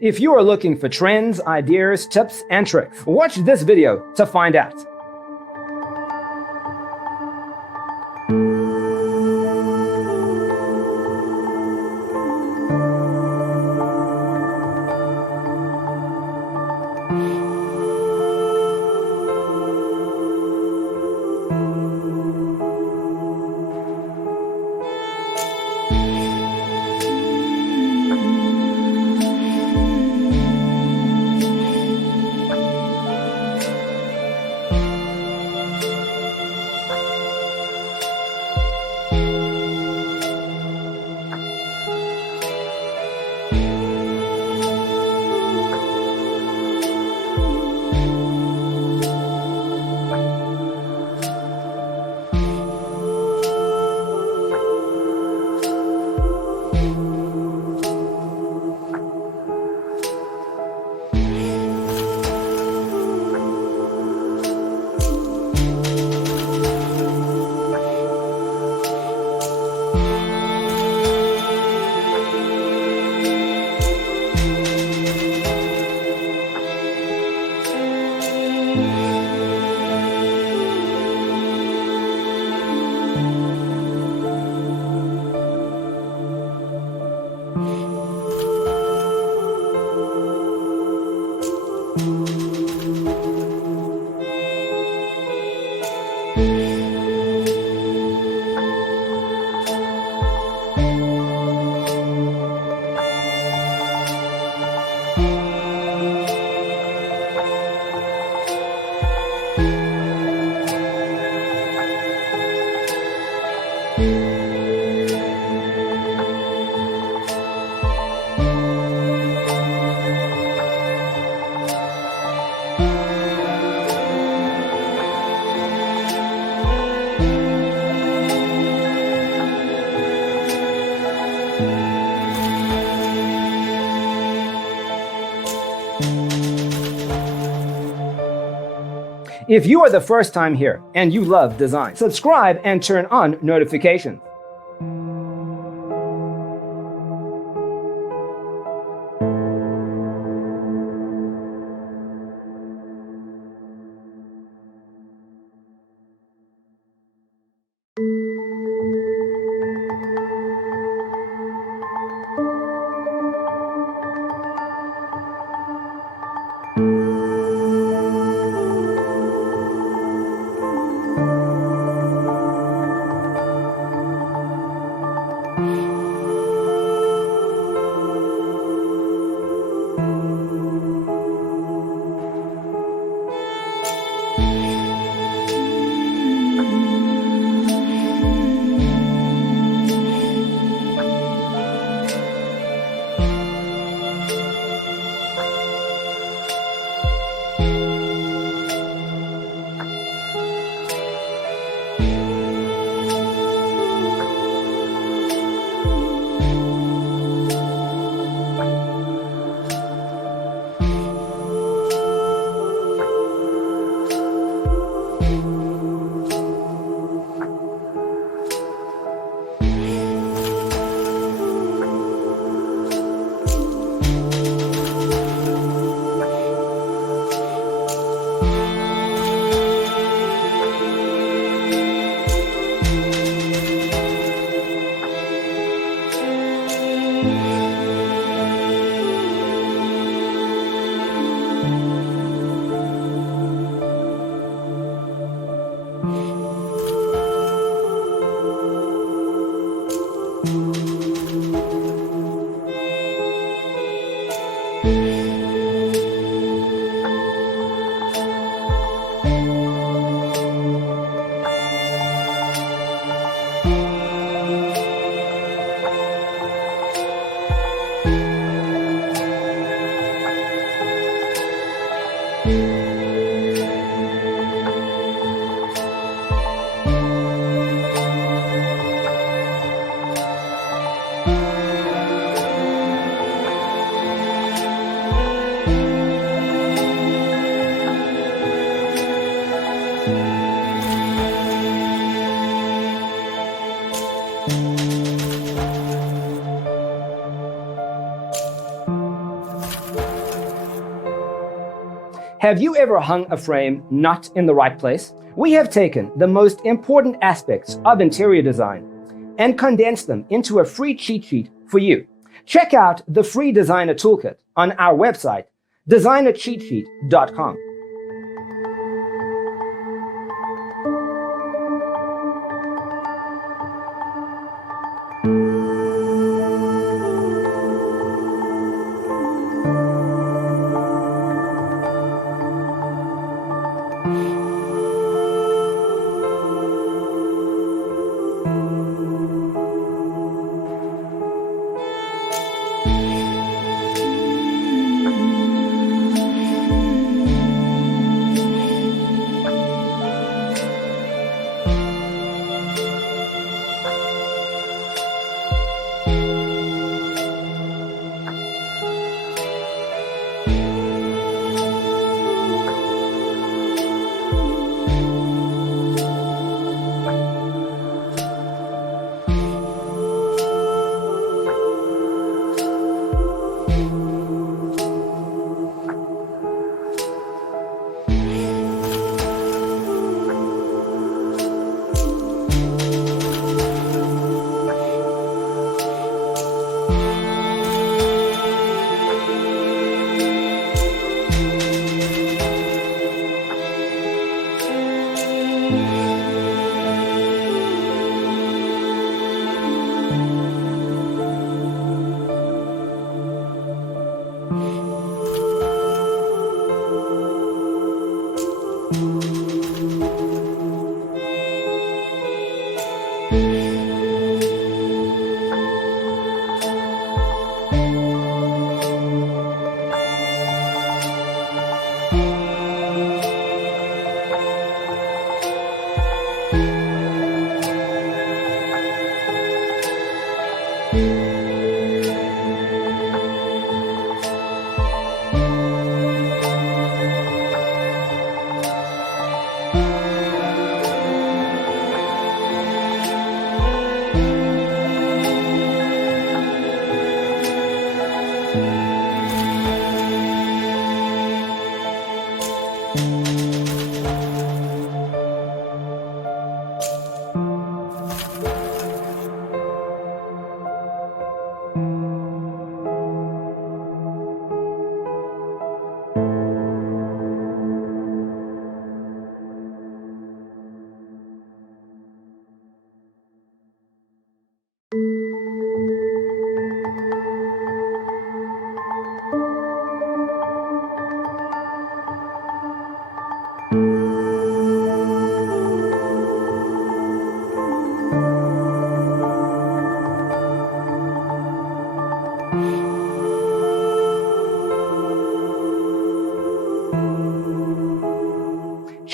If you are looking for trends, ideas, tips, and tricks, watch this video to find out. If you are the first time here and you love design, subscribe and turn on notifications. Have you ever hung a frame not in the right place? We have taken the most important aspects of interior design and condensed them into a free cheat sheet for you. Check out the free designer toolkit on our website, designercheatsheet.com.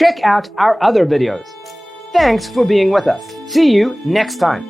Check out our other videos. Thanks for being with us. See you next time.